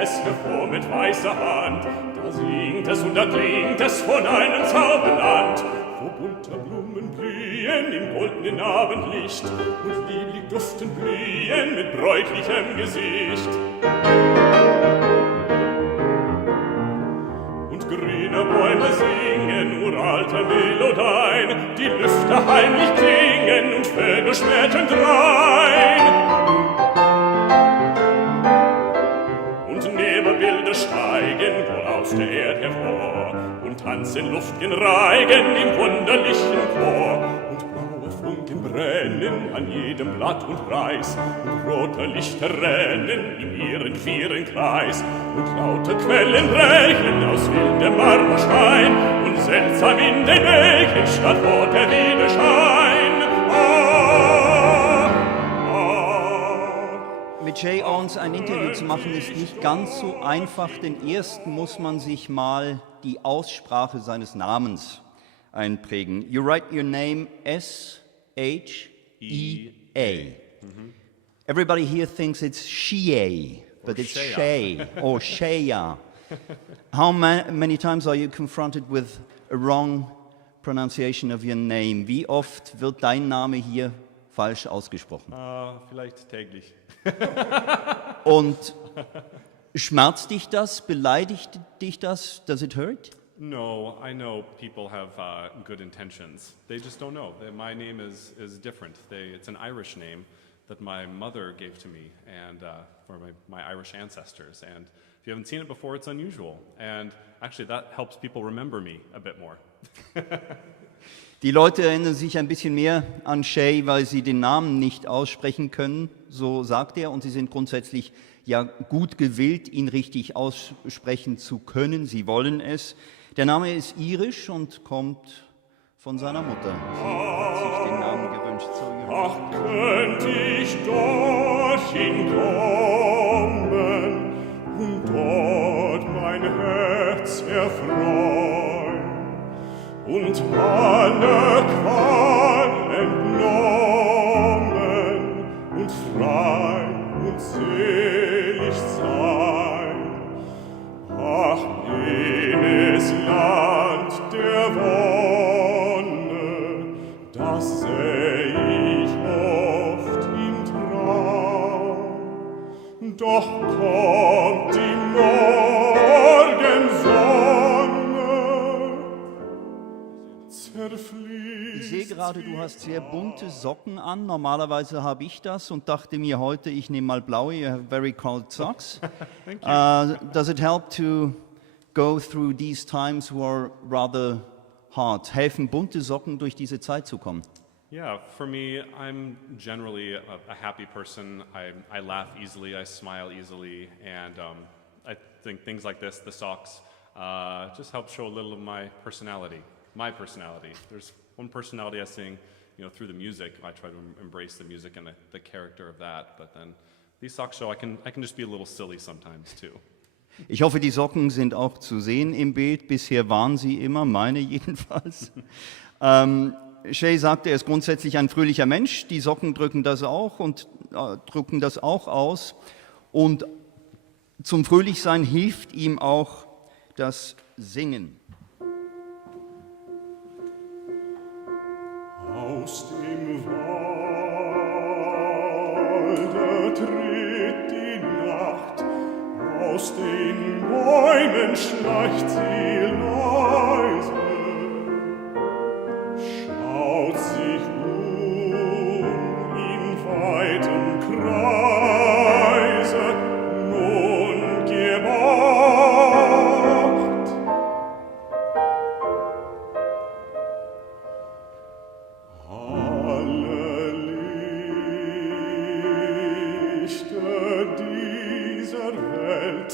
es hervor mit weißer Hand. Da singt es und da klingt es von einem Zauberland, wo bunter Blumen blühen im goldenen Abendlicht und lieblich duften blühen mit bräutlichem Gesicht. Und grüne Bäume singen uralte Melodien, die Lüfte heimlich klingen und Vögel schmettern drein. Und Nebelbilder steigen wohl aus der Erde hervor und tanzen luft'gen Reigen im wunderlichen Chor. Und blaue Funken brennen an jedem Blatt und Reis und rote Lichter rennen in ihren vieren Kreis. Und laute Quellen brechen aus wildem Marmorstein und seltsam in den Bächen statt vor der Widerschein. Mit SHEA OWENS ein Interview zu machen, ist nicht ganz so einfach, denn erst muss man sich mal die Aussprache seines Namens einprägen. You write your name S-H-E-A. Everybody here thinks it's SHEA, but it's SHEA or SHEA. How many times are you confronted with a wrong pronunciation of your name? Wie oft wird dein Name hier falsch ausgesprochen? Vielleicht täglich. Und schmerzt dich das? Beleidigt dich das? Does it hurt? No, I know people have good intentions. They just don't know. My name is different. It's an Irish name that my mother gave to me and for my Irish ancestors. And if you haven't seen it before, it's unusual. And actually that helps people remember me a bit more. Die Leute erinnern sich ein bisschen mehr an SHEA, weil sie den Namen nicht aussprechen können, so sagt er, und sie sind grundsätzlich ja gut gewillt, ihn richtig aussprechen zu können. Sie wollen es. Der Name ist irisch und kommt von seiner Mutter. Sie hat sich den Namen gewünscht. Ach, könnt ich dorthin kommen und dort mein Herz erfreuen und alle Qual entnommen und frei und selig sein. Ach, jenes Land der Wonne, das säh ich oft im Traum. Doch kommt die Morgensonne, zerfließt. Ich sehe gerade, du hast sehr bunte Socken an. Normalerweise habe ich das und dachte mir heute, ich nehme mal blaue. You have very cold socks. Thank you. Does it help to go through these times who are rather hard? Helfen bunte Socken, durch diese Zeit zu kommen? Yeah, for me, I'm generally a happy person. I laugh easily, I smile easily, and I think things like this, the socks, just help show a little of my personality. There's one personality I sing, through the music. I try to embrace the music and the character of that, but then these socks show I can just be a little silly sometimes too. Ich hoffe, die Socken sind auch zu sehen im Bild. Bisher waren sie immer, meine jedenfalls. SHEA sagte, er ist grundsätzlich ein fröhlicher Mensch. Die Socken drücken das auch aus. Und zum Fröhlichsein hilft ihm auch das Singen. Aus dem Walde tritt die Nacht, aus den Bäumen schleicht sie leise, schaut sich in weitem Kreise, nun gemacht. Alle Lichter dieser Welt,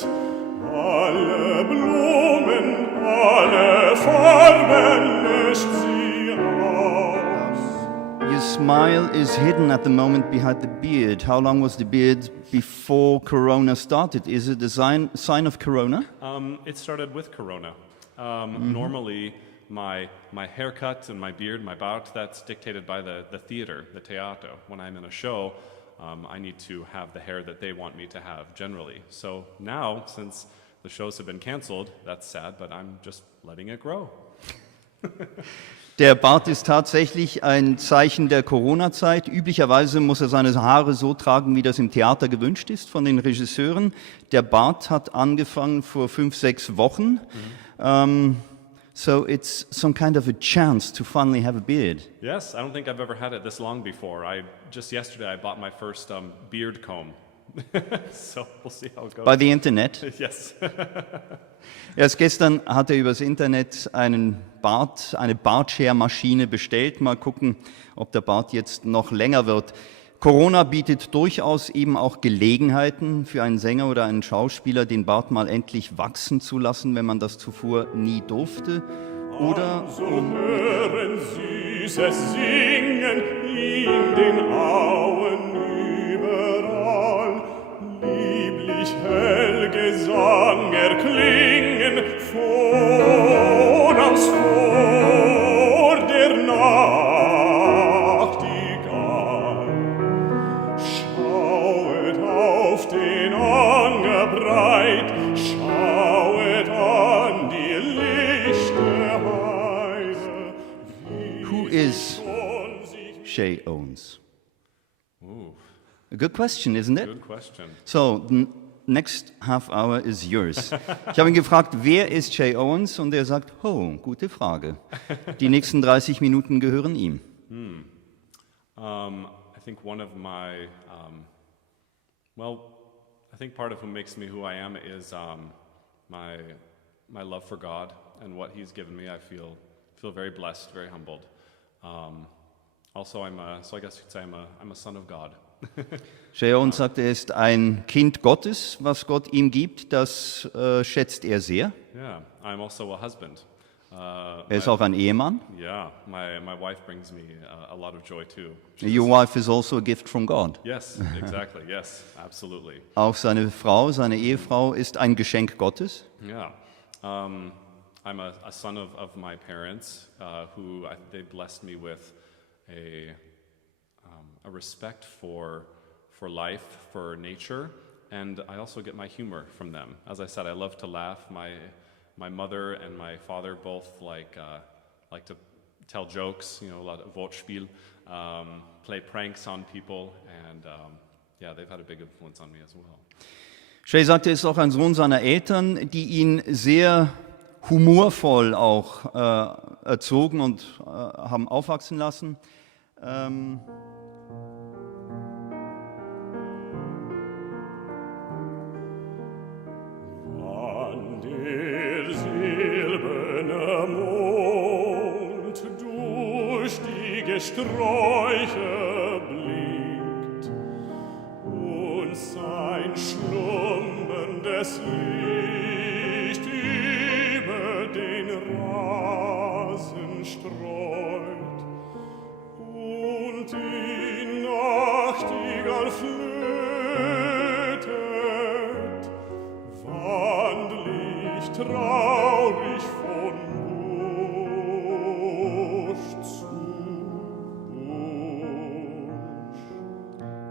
alle Blumen, alle Farben löscht sie aus. Your smile is hidden at the moment behind the beard. How long was the beard before Corona started? Is it a sign of Corona? It started with Corona. Normally, my haircut and my beard, my Bart, that's dictated by the theater, the teatro. When I'm in a show, I need to have the hair that they want me to have generally. So now, since the shows have been canceled, that's sad, but I'm just letting it grow. Der Bart ist tatsächlich ein Zeichen der Corona-Zeit. Üblicherweise muss er seine Haare so tragen, wie das im Theater gewünscht ist von den Regisseuren. Der Bart hat angefangen vor 5, 6 Wochen. So it's some kind of a chance to finally have a beard. Yes, I don't think I've ever had it this long before. Just yesterday I bought my first beard comb. So we'll see how it goes. By the Internet? Yes. Erst gestern hat er übers Internet eine Bartschermaschine bestellt. Mal gucken, ob der Bart jetzt noch länger wird. Corona bietet durchaus eben auch Gelegenheiten für einen Sänger oder einen Schauspieler, den Bart mal endlich wachsen zu lassen, wenn man das zuvor nie durfte. Oder so hören süßes Singen in den Auen überall, lieblich hell Gesang erklingen voraus vor der Nachtigall. Schauet auf den Anger breit, schauet an die lichte Heide. who is SHEA Owens? Ooh, A good question, isn't it? good question. So, the next half hour is yours. Ich habe ihn gefragt, wer ist SHEA Owens? Und er sagt, oh, gute Frage. Die nächsten 30 Minuten gehören ihm. I think one of my, I think part of what makes me who I am is my love for God and what He's given me. I feel very blessed, very humbled. Also, so I guess you could say I'm a son of God. SHEA Owens sagt, er ist ein Kind Gottes. Was Gott ihm gibt, das schätzt er sehr. Yeah, I'm also a husband. Er ist auch ein Ehemann. Yeah, my wife brings me a lot of joy too. Your wife is also a gift from God. Yes, exactly. Yes, absolutely. Auch seine Frau, seine Ehefrau ist ein Geschenk Gottes. Yeah, I'm a son of my parents who they blessed me with a respect for life, for nature, and I also get my humor from them. As I said, I love to laugh. My mother and my father both like to tell jokes, a lot of Wortspiel, play pranks on people, and yeah, they've had a big influence on me as well. SHEA sagt, er ist auch ein Sohn seiner Eltern, die ihn sehr humorvoll auch erzogen und haben aufwachsen lassen. Sträucher blinkt und sein schlummerndes Licht über den Rasen streut und die Nachtigall flötet, wandlich traurig von Busch zu.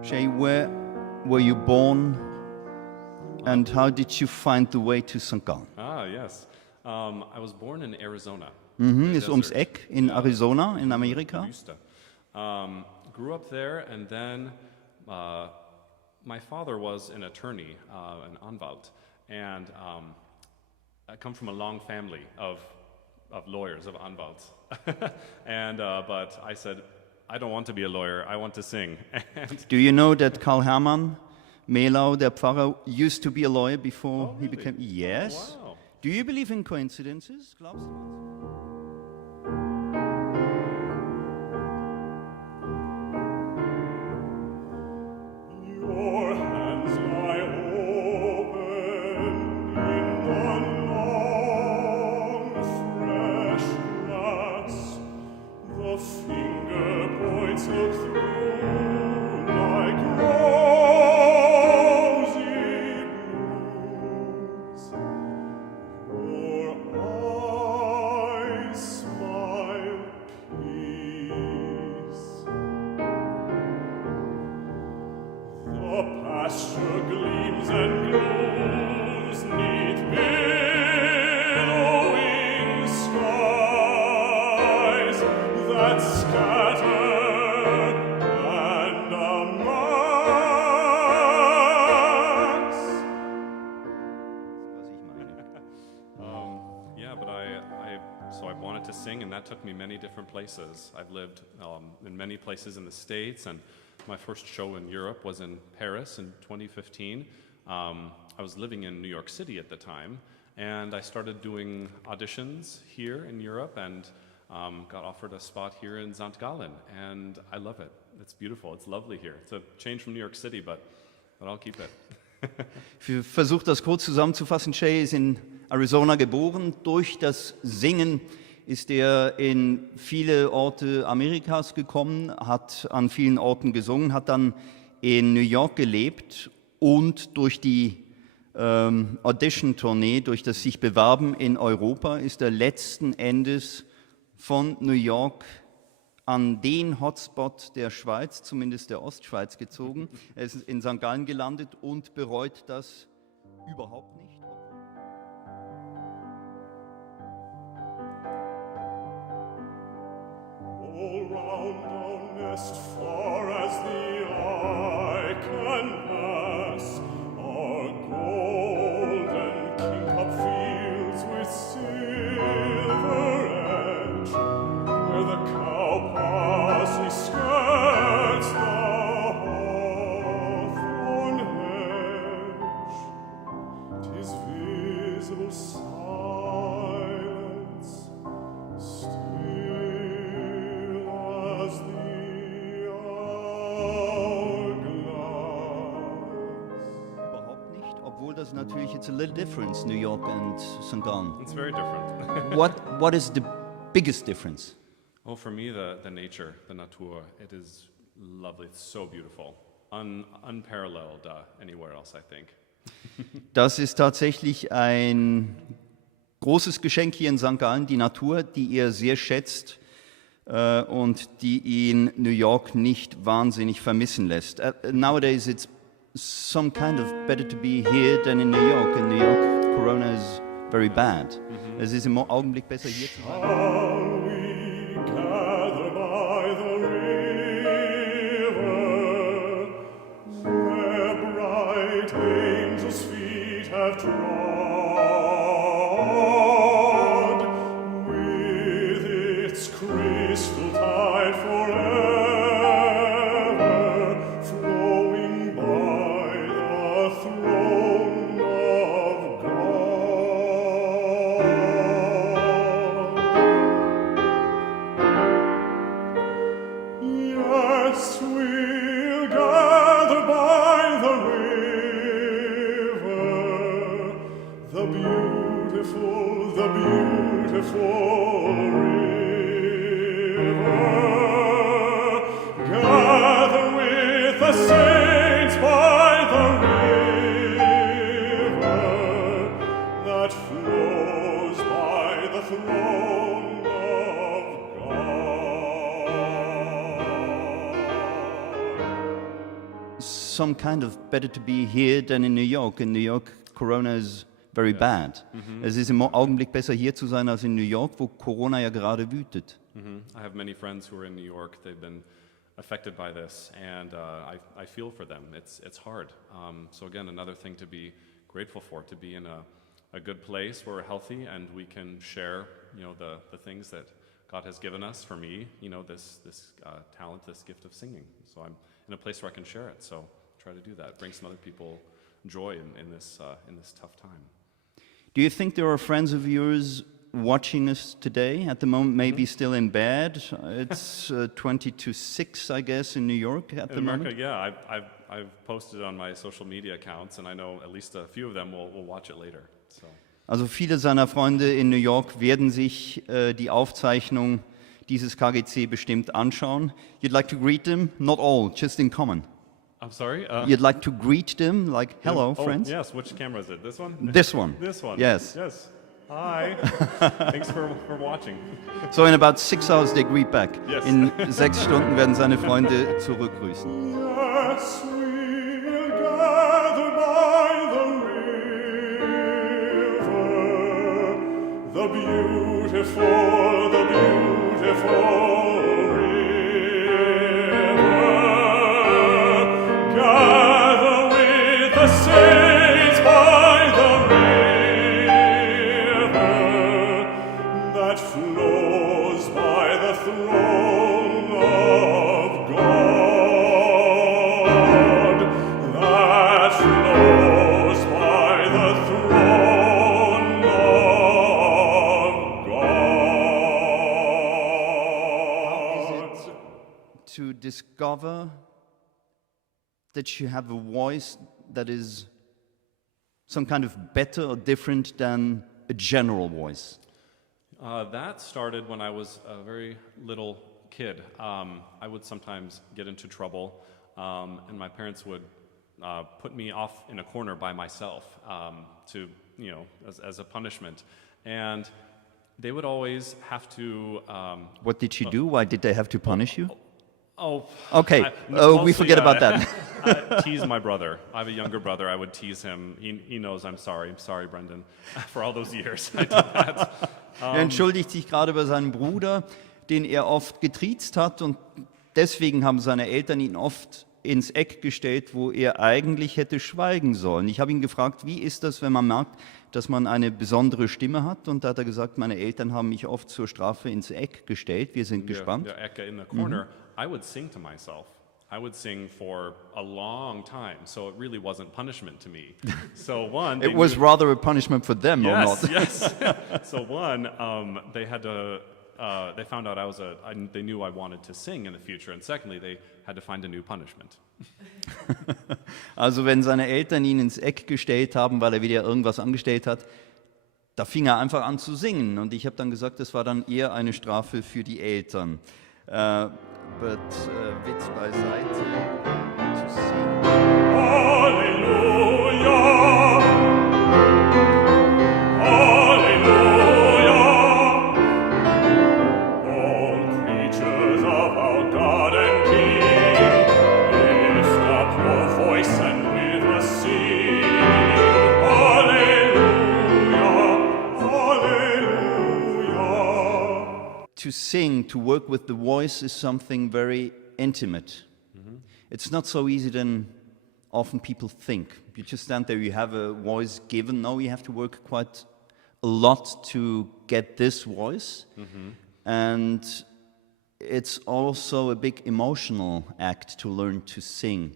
SHEA, where were you born and how did you find the way to St. Gallen? Yes. I was born in Arizona. Ist ums Eck in Arizona, in Amerika. Grew up there, and then my father was an attorney, an Anwalt, and I come from a long family of lawyers, of Anwalts. And but I said, I don't want to be a lawyer, I want to sing. Do you know that Karl Hermann Mehlau, der Pfarrer, used to be a lawyer before he became... Yes. Oh, wow. Do you believe in coincidences? Glaubst du was? Your hands lie open in the long, fresh grass. The finger points look through like rosy blues. Your eyes smile peace. pasture gleams and glooms 'neath billowing skies that scatter and amass. Yeah, but so I wanted to sing, and that took me many different places. I've lived in many places in the States, and my first show in Europe was in Paris in 2015. I was living in New York City at the time, and I started doing auditions here in Europe, and got offered a spot here in St. Gallen, and I love it. It's beautiful. It's lovely here. It's a change from New York City, but I'll keep it. Ich versuche das kurz zusammenzufassen. SHEA ist in Arizona geboren. Durch das Singen ist er in viele Orte Amerikas gekommen, hat an vielen Orten gesungen, hat dann in New York gelebt und durch die Audition-Tournee, durch das sich Bewerben in Europa, ist er letzten Endes von New York an den Hotspot der Schweiz, zumindest der Ostschweiz, gezogen. Er ist in St. Gallen gelandet und bereut das überhaupt nicht. All round our nest, far as the eye can pass, are golden kingcup fields with silver edge, where the cow parsley skirts the hawthorn hedge. 'Tis visible silence, still as the hourglass. Überhaupt nicht, obwohl das natürlich, it's a little difference, New York and St. Gallen. It's very different. What is the biggest difference? Oh, for me, the nature, the Natur, it is lovely. It's so beautiful. Unparalleled anywhere else, I think. Das ist tatsächlich ein großes Geschenk hier in St. Gallen, die Natur, die er sehr schätzt und die ihn New York nicht wahnsinnig vermissen lässt. Nowadays it's some kind of better to be here than in New York. In New York, Corona is very bad. Es ist im Augenblick besser hier zu sein. Shall we gather by the river, where bright angels' feet have trod, with its crystal tide forever flowing by the throne of God? Yes, we'll gather by the river, the beautiful river. Gather with the saints by the river that flows by the throne of God. Some kind of better to be here than in New York. In New York, Corona is very bad. Es ist im Augenblick besser hier zu sein als in New York, wo Corona ja gerade wütet. I have many friends who are in New York. They've been affected by this, and I feel for them. It's hard. So again, another thing to be grateful for, to be in a good place where we're healthy and we can share, the things that God has given us. For me, this talent, this gift of singing. So I'm in a place where I can share it. So try to do that. Bring some other people joy in this tough time. Do you think there are friends of yours watching us today at the moment, maybe still in bed? It's 20 to 6, I guess, in New York at the moment. Yeah, I've posted on my social media accounts, and I know at least a few of them will watch it later. So. Also viele seiner Freunde in New York werden sich die Aufzeichnung dieses KGC bestimmt anschauen. You'd like to greet them? Not all, just in common. I'm sorry? You'd like to greet them, like, hello, friends? Yes, which camera is it? This one? This one. This one? Yes. Yes. Hi. Thanks for watching. So in about 6 hours they greet back. Yes. In 6 Stunden werden seine Freunde zurückgrüßen. Yes, we'll gather the beautiful river. Gather with the saints by the river that flows by the throne of God. That flows by the throne of God. Is it to discover that you have a voice that is some kind of better or different than a general voice? That started when I was a very little kid. I would sometimes get into trouble, and my parents would put me off in a corner by myself to, as a punishment. And they would always have to. What did she do? Why did they have to punish you? Oh, Okay, we mostly, forget about that. I tease my brother. I have a younger brother. I would tease him. He knows I'm sorry. I'm sorry, Brendan, for all those years I did that. Er entschuldigt sich gerade bei seinem Bruder, den er oft getriezt hat, und deswegen haben seine Eltern ihn oft ins Eck gestellt, wo er eigentlich hätte schweigen sollen. Ich habe ihn gefragt, wie ist das, wenn man merkt, dass man eine besondere Stimme hat, und da hat er gesagt, meine Eltern haben mich oft zur Strafe ins Eck gestellt. Wir sind gespannt. Der Ecke in the corner. I would sing to myself. I would sing for a long time, so it really wasn't punishment to me. So one, It was rather a punishment for them, or not? Yes. So one, they had to. They found out they knew I wanted to sing in the future, and secondly, they had to find a new punishment. Also wenn seine Eltern ihn ins Eck gestellt haben, weil er wieder irgendwas angestellt hat, da fing er einfach an zu singen. Und ich habe dann gesagt, das war dann eher eine Strafe für die Eltern. Witz beiseite. To sing. Halleluja, Halleluja. All creatures of our God and King, lift up your voice and with us sing. Halleluja, Halleluja. To sing, to work with the voice is something very intimate. It's not so easy than often people think. You just stand there, you have a voice given. No, you have to work quite a lot to get this voice. And it's also a big emotional act to learn to sing.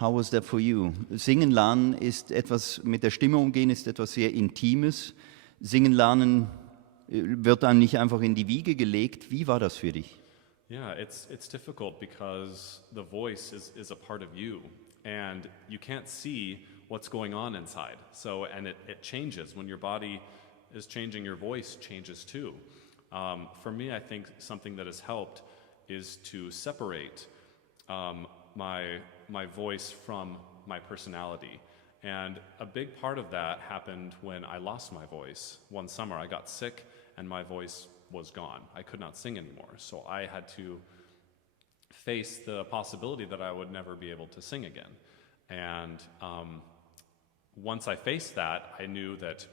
How was that for you? Singen lernen ist etwas, mit der Stimme umgehen ist etwas sehr Intimes. Singen lernen wird einem nicht einfach in die Wiege gelegt. Wie war das für dich? Yeah, it's difficult because the voice is a part of you, and you can't see what's going on inside. So, and it changes when your body is changing. Your voice changes too. For me, I think something that has helped is to separate my voice from my personality. And a big part of that happened when I lost my voice. One summer I got sick and my voice was gone. I could not sing anymore. So I had to face the possibility that I would never be able to sing again. And once I faced that, I knew that,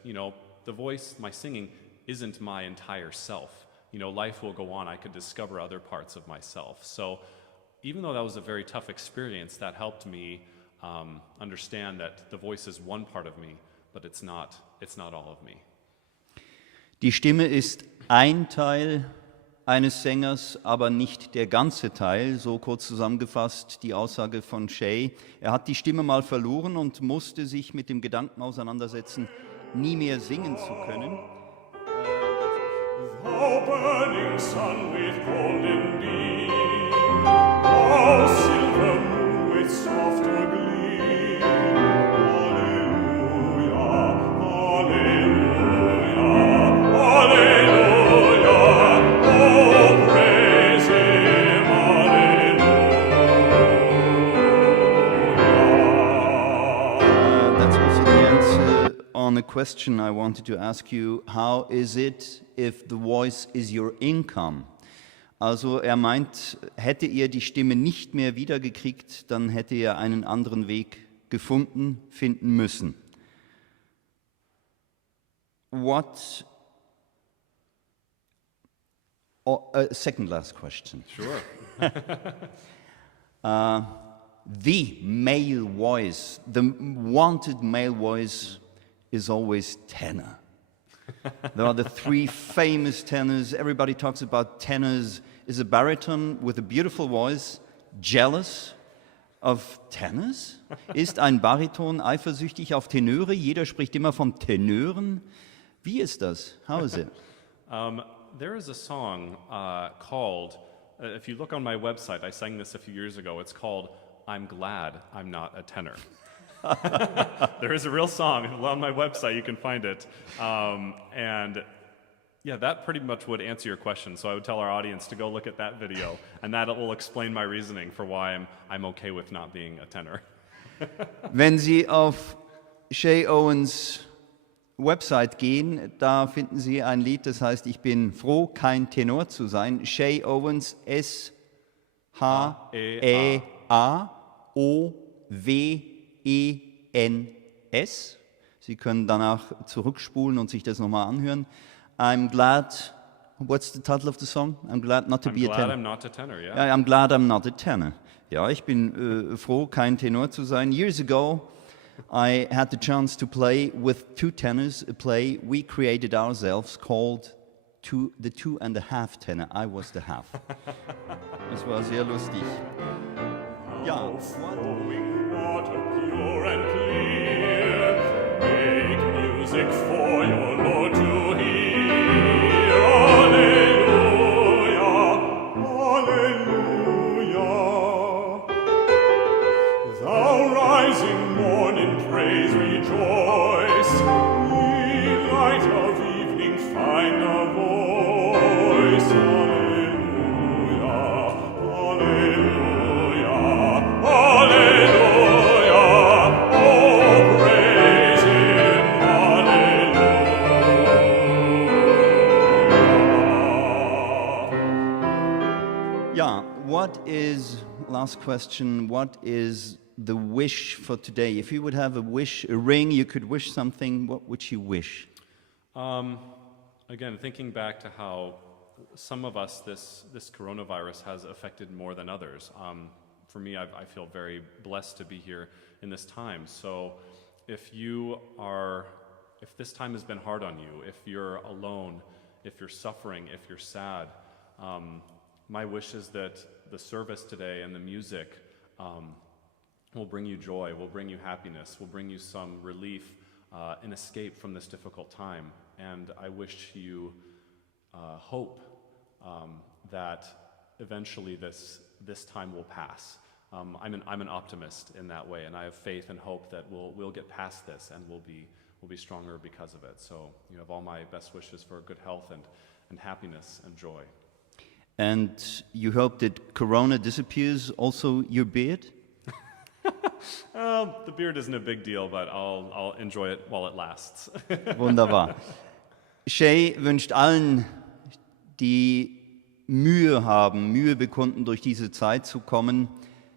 the voice, my singing, isn't my entire self. Life will go on. I could discover other parts of myself. So even though that was a very tough experience, that helped me understand that the voice is one part of me, but it's not all of me. Die Stimme ist ein Teil eines Sängers, aber nicht der ganze Teil. So kurz zusammengefasst die Aussage von SHEA. Er hat die Stimme mal verloren und musste sich mit dem Gedanken auseinandersetzen, nie mehr singen zu können. Thou burning sun with golden beam, thou silver moon with softer gleam. Alleluia, Alleluia, Alleluia. Oh, praise Him, Alleluia. That's also the answer on a question I wanted to ask you. How is it if the voice is your income? Also er meint, hätte er die Stimme nicht mehr wiedergekriegt, dann hätte er einen anderen Weg finden müssen. What Second last question. Sure. The male voice, the wanted male voice is always tenor. There are the three famous tenors. Everybody talks about tenors. Is a baritone with a beautiful voice jealous of tenors? Ist ein Bariton eifersüchtig auf Tenöre? Jeder spricht immer von Tenören. Wie ist das? How is it? There is a song called, if you look on my website, I sang this a few years ago, it's called I'm Glad I'm Not a Tenor. There is a real song on my website, you can find it. And yeah, that pretty much would answer your question. So I would tell our audience to go look at that video, and that will explain my reasoning for why I'm okay with not being a tenor. Wenn Sie auf SHEA Owens Website gehen, da finden Sie ein Lied, das heißt, ich bin froh, kein Tenor zu sein. SHEA Owens, S-H-E-A-O-W-E-N-S. Sie können danach zurückspulen und sich das nochmal anhören. I'm glad, what's the title of the song? I'm glad not to be a tenor. I'm glad I'm not a tenor, yeah. Yeah, I'm glad I'm not a tenor. Ja, ich bin froh, kein Tenor zu sein. Years ago, I had the chance to play with two tenors, a play we created ourselves called The Two and a Half Tenor. I was the half. Das war sehr lustig. Ja, Flowing water pure and clear, make music for your Lord to hear. Alleluia, Alleluia. Thou rising morn in praise rejoice, ye light of evening find a voice. Alleluia, Alleluia, Alleluia. Oh, praise Him, Alleluia. yeah, what is, last question, what is the wish for today? If you would have a wish, a ring, you could wish something, what would you wish? Again, thinking back to how some of us, this coronavirus has affected more than others. For me, I feel very blessed to be here in this time. So if this time has been hard on you, if you're alone, if you're suffering, if you're sad, my wish is that the service today and the music will bring you joy, will bring you happiness, will bring you some relief, an escape from this difficult time. And I wish you hope that eventually this time will pass. I'm an optimist in that way, and I have faith and hope that we'll get past this and we'll be stronger because of it. So you have all my best wishes for good health and happiness and joy. And you hope that Corona disappears, also your beard? The beard isn't a big deal, but I'll enjoy it while it lasts. Wunderbar. SHEA wünscht allen, die Mühe bekunden, durch diese Zeit zu kommen,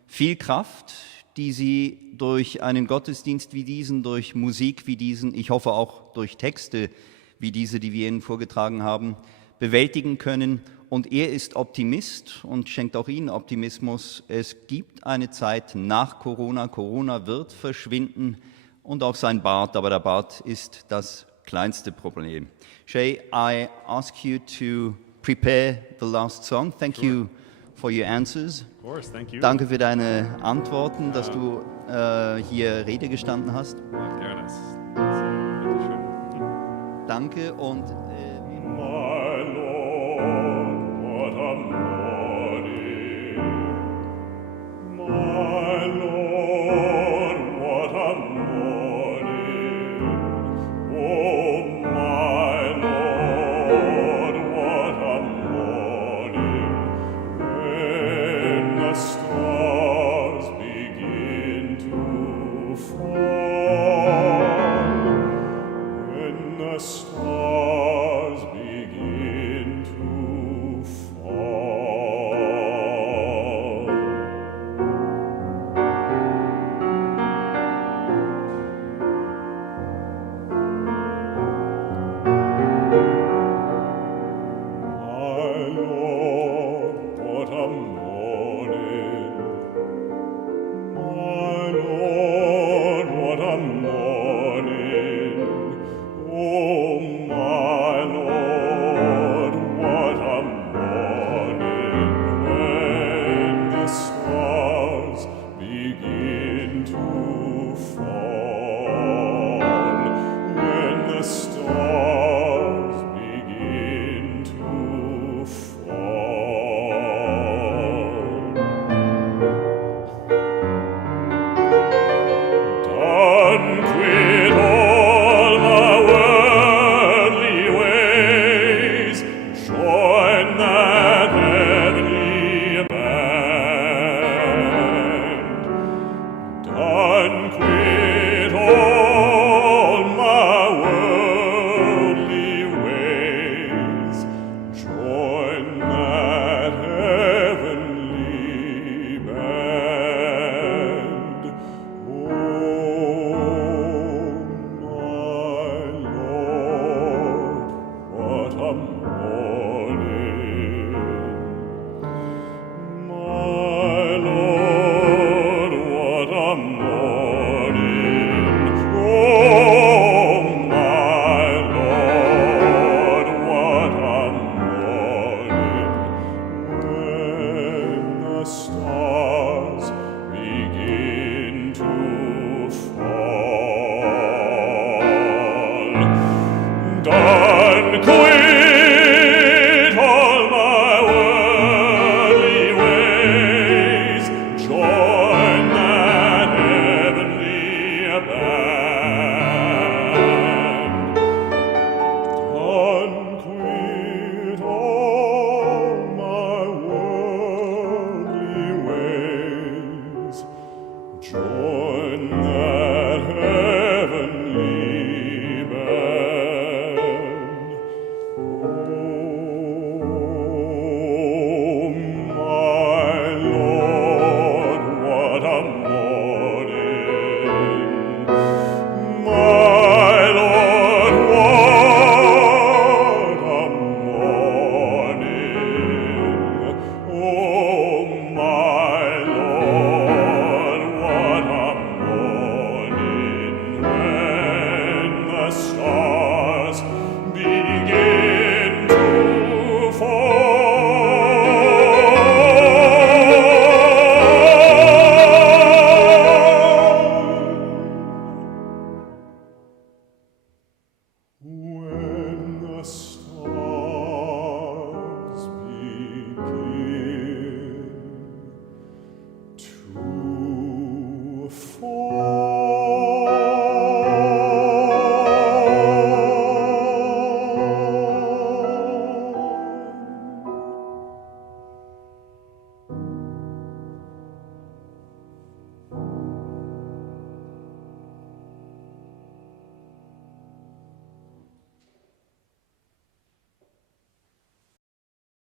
viel Kraft, die sie durch einen Gottesdienst wie diesen, durch Musik wie diesen, ich hoffe auch durch Texte wie diese, die wir Ihnen vorgetragen haben, bewältigen können. Und er ist Optimist und schenkt auch Ihnen Optimismus. Es gibt eine Zeit nach Corona. Corona wird verschwinden und auch sein Bart, aber der Bart ist das kleinste Problem. SHEA, I ask you to prepare the last song. Thank you for your answers. Of course, thank you. Danke für deine Antworten, dass du hier Rede gestanden hast. Fairness. Bitteschön. Danke und My Lord.